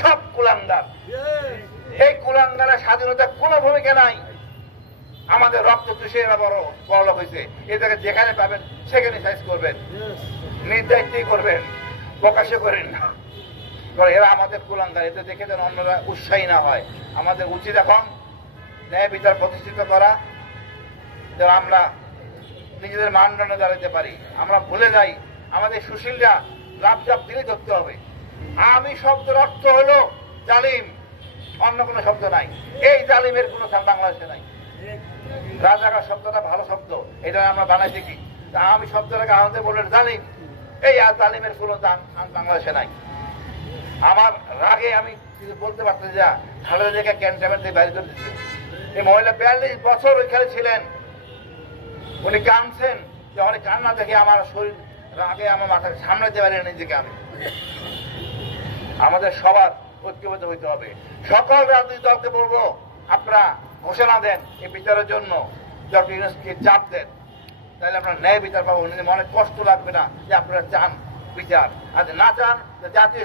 সব কুলাঙ্গার। এই কুলাঙ্গারের স্বাধীনতার কোনো ভূমিকা নাই। আমাদের রক্ত চুষে বড় হয়েছে, এটাকে যেখানে পাবেন সেখানে সাইজ করবেন, নির্দায়িত্বই করবেন, প্রকাশে করেন না। এরা আমাদের কুলাঙ্গার, এতে দেখে যেন অন্যরা উৎসাহী না হয়। আমাদের উচিত এখন ন্যায় বিচার প্রতিষ্ঠিত করা, যেন আমরা নিজেদের মানদণ্ডে দাঁড়াতে পারি। আমরা ভুলে যাই আমাদের সুশীলরা লাভ দিলে ধরতে হবে। আমি শব্দের অর্থ হলো জালিম, অন্য কোনো শব্দ নাই। এই জালিমের কোনো স্থান বাংলাদেশে নাই। রাজাকার শব্দটা ভালো শব্দ, এটা আমরা বানাইছি কি? আমি শব্দটাকে আমাদের বললেন জালিম, এই আর জালিমের কোনো দাম বাংলাদেশে নাই। আমার রাগে আমি কিছু বলতে পারতেছি যা খালেদা জিয়াকে ক্যান্টনমেন্ট থেকে বাইরে করে দিচ্ছে। এই মহিলা 42 বছর ওইখানে ছিলেন, উনি কাঁদছেন, যে অনেক কান্না দেখে আমার শরীর রাগে আমার মাথাকে সামলাতে পারি না নিজেকে। আমি আমাদের সবার ঐক্যবদ্ধ হইতে হবে। সকল রাজনৈতিক দলকে বলবো, আপনারা ঘোষণা দেন এই বিচারের জন্য, ডক্টর ইউনূসকে চাপ দেন, তাহলে আপনারা ন্যায় বিচার পাবো। মনে কষ্ট লাগবে না যে আপনারা চান বিচার, আর না চান জাতীয়